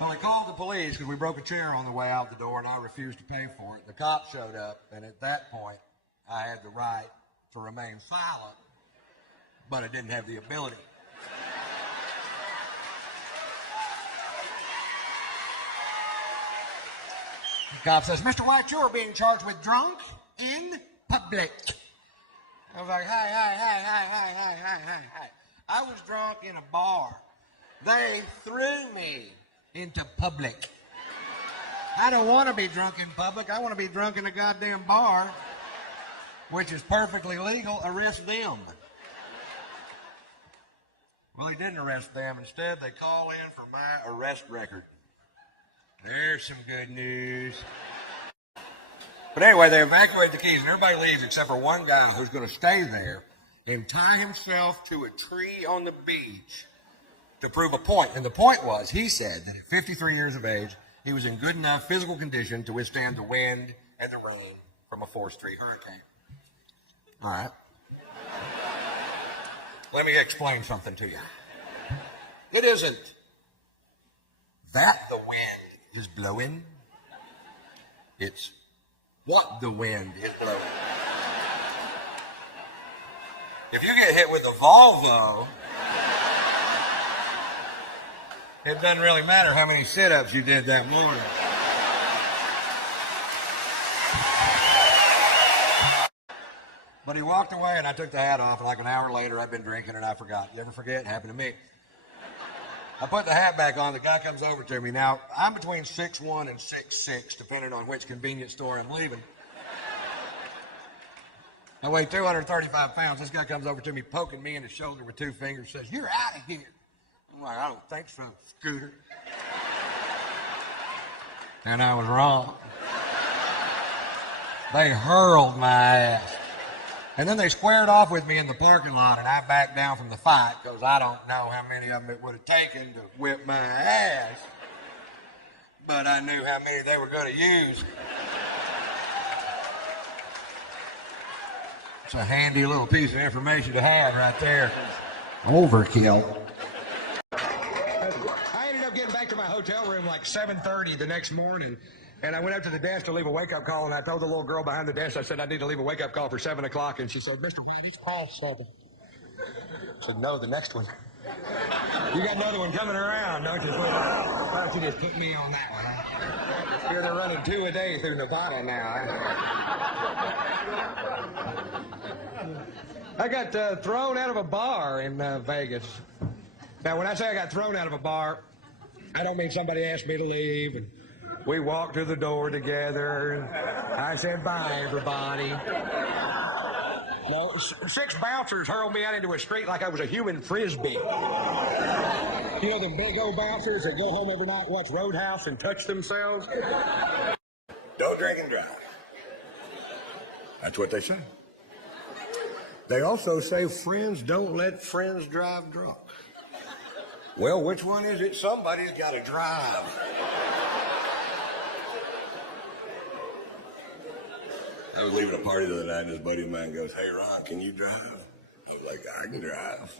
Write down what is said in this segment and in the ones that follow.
Well, they called the police because we broke a chair on the way out the door and I refused to pay for it. The cops showed up, and at that point, I had the right to remain silent, but I didn't have the ability. The cop says, Mr. White, you are being charged with drunk in public. I was like, hey. I was drunk in a bar. They threw me into public. I don't want to be drunk in public. I want to be drunk in a goddamn bar, which is perfectly legal. Arrest them. Well, they didn't arrest them. Instead, they call in for my arrest record. There's some good news. But anyway, they evacuate the keys, and everybody leaves except for one guy who's going to stay there and tie himself to a tree on the beach to prove a point. And the point was, he said that at 53 years of age, he was in good enough physical condition to withstand the wind and the rain from a 4th Street hurricane. All right. Let me explain something to you. It isn't that the wind is blowing. It's what the wind is blowing. If you get hit with a Volvo, it doesn't really matter how many sit-ups you did that morning. But he walked away and I took the hat off, and like an hour later I'd been drinking and I forgot. You ever forget? It happened to me. I put the hat back on, the guy comes over to me. Now, I'm between 6'1" and 6'6", depending on which convenience store I'm leaving. I weigh 235 pounds. This guy comes over to me, poking me in the shoulder with 2 fingers, says, "You're out of here." I'm like, "I don't think so, Scooter." And I was wrong. They hurled my ass. And then they squared off with me in the parking lot, and I backed down from the fight because I don't know how many of them it would have taken to whip my ass. But I knew how many they were going to use. It's a handy little piece of information to have right there. Overkill. I ended up getting back to my hotel room like 7:30 the next morning. And I went up to the desk to leave a wake-up call, and I told the little girl behind the desk, I said, "I need to leave a wake-up call for 7 o'clock. And she said, "Mr. Brad, it's past 7. I said, "No, the next one." "You got another one coming around, don't you? Why don't you just put me on that one, huh? Here they're running 2 a day through Nevada now. I got thrown out of a bar in Vegas. Now, when I say I got thrown out of a bar, I don't mean somebody asked me to leave, and we walked to the door together, and I said, "Bye, everybody." No, 6 bouncers hurled me out into a street like I was a human frisbee. You know them big old bouncers that go home every night, watch Roadhouse, and touch themselves? Don't drink and drive. That's what they say. They also say friends don't let friends drive drunk. Well, which one is it? Somebody's got to drive. I was leaving a party the other night, and this buddy of mine goes, "Hey, Ron, can you drive?" I was like, "I can drive.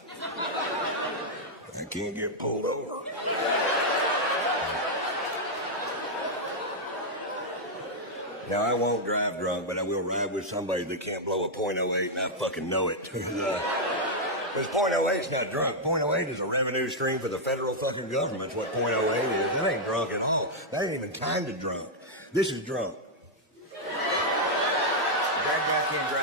I can't get pulled over." Now, I won't drive drunk, but I will ride with somebody that can't blow a .08, and I fucking know it. Because .08's not drunk. .08 is a revenue stream for the federal fucking government. That's what .08 is. It ain't drunk at all. That ain't even kind of drunk. This is drunk. Drag back in, drag